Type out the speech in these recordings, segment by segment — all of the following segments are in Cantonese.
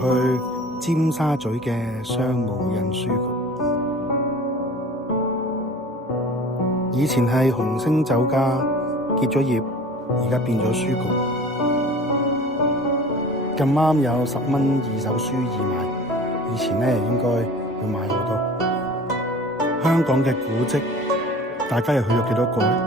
去尖沙咀嘅商務印書局。以前係紅星酒家，結咗業，而家變咗書局。咁啱有10蚊二手書義賣，以前呢應該會買好多。香港嘅古蹟，大家又去咗幾多個呢？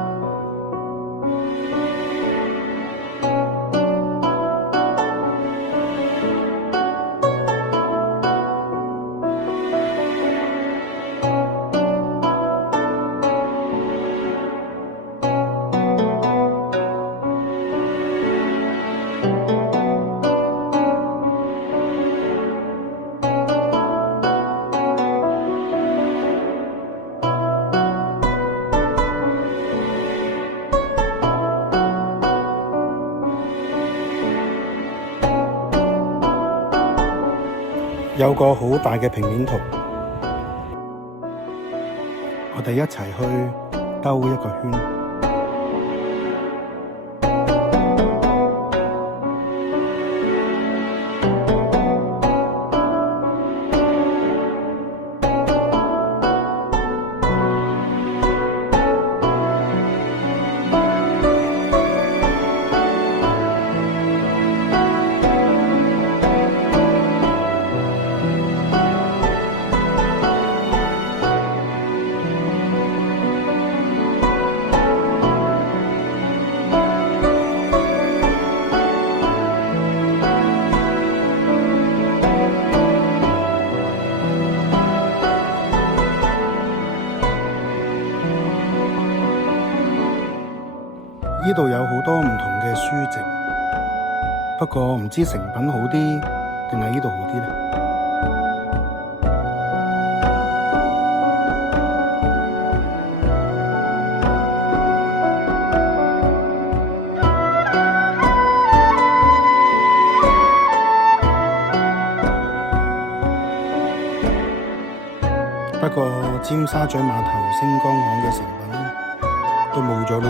有個好大嘅平面圖，我哋一齊去兜一個圈。呢度有好多唔同嘅書籍，不過唔知成品好啲定係呢度好啲呢？不過尖沙咀碼頭星光行嘅成品都冇咗咯。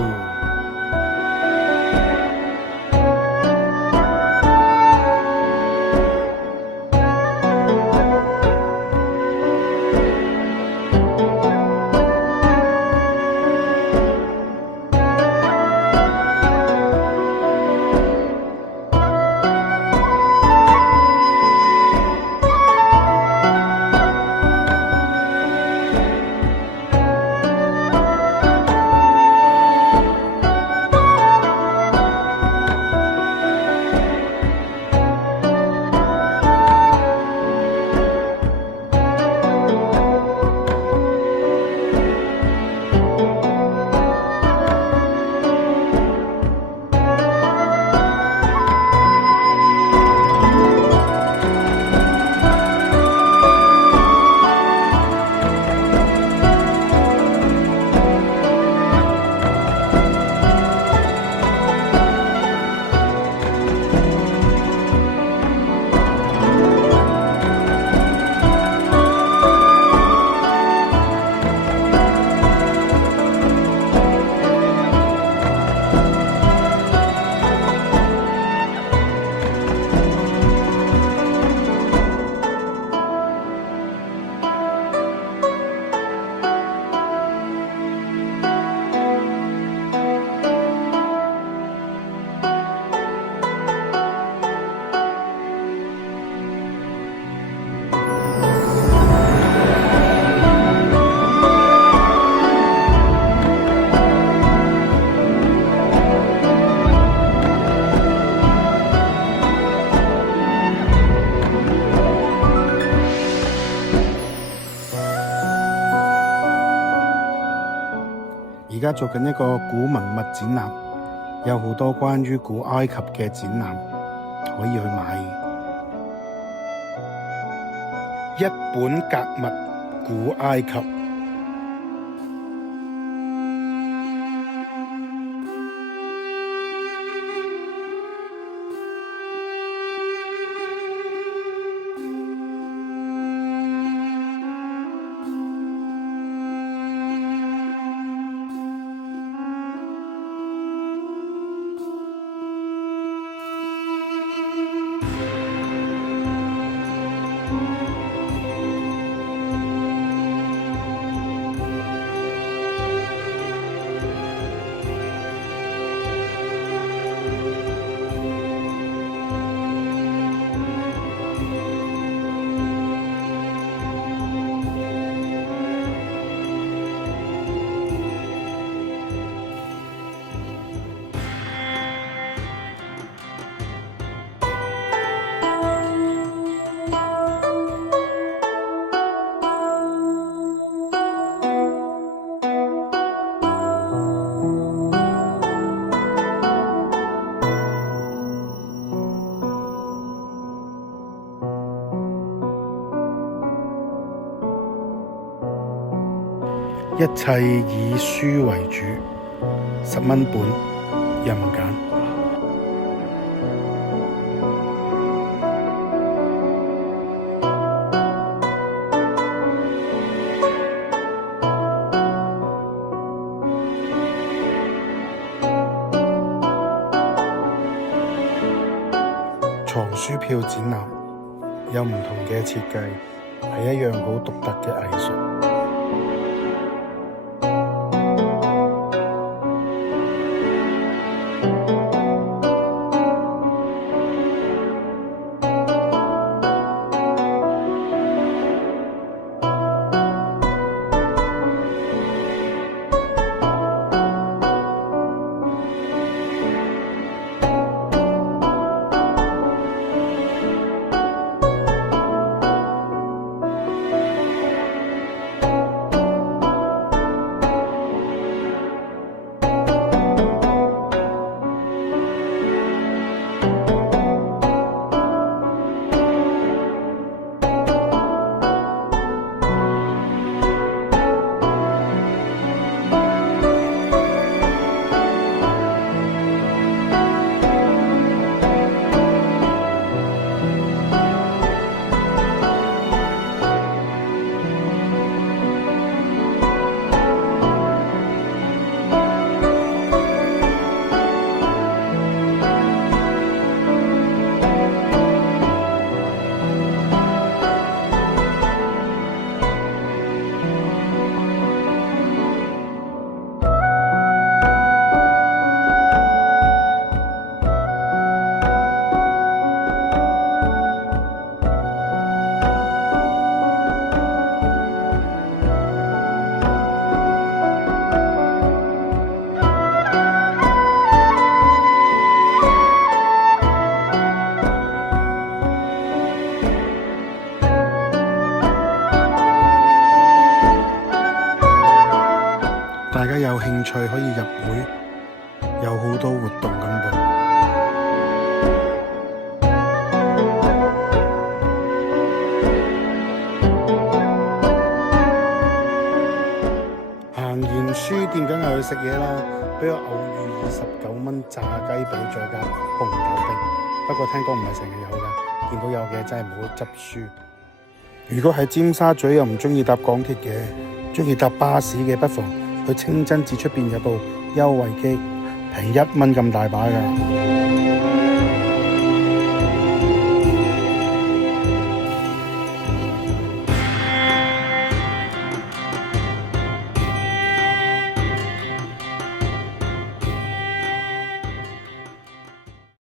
而家做緊一個古文物展覽，有好多關於古埃及嘅展覽可以去買。一本格物古埃及。一切以書為主，10蚊本，任揀。藏書票展覽有唔同嘅設計，係一樣好獨特嘅藝術。大家有興趣可以入會，有好多活動咁噃。行完書店梗係去食嘢啦，俾我偶遇29蚊炸雞髀再加紅豆冰，不過聽講唔係成日有㗎，見到有嘅真係唔好執輸。如果喺尖沙咀又唔中意搭港鐵嘅，中意搭巴士嘅，不妨去清真寺出邊有部優惠機，平1蚊咁大把㗎。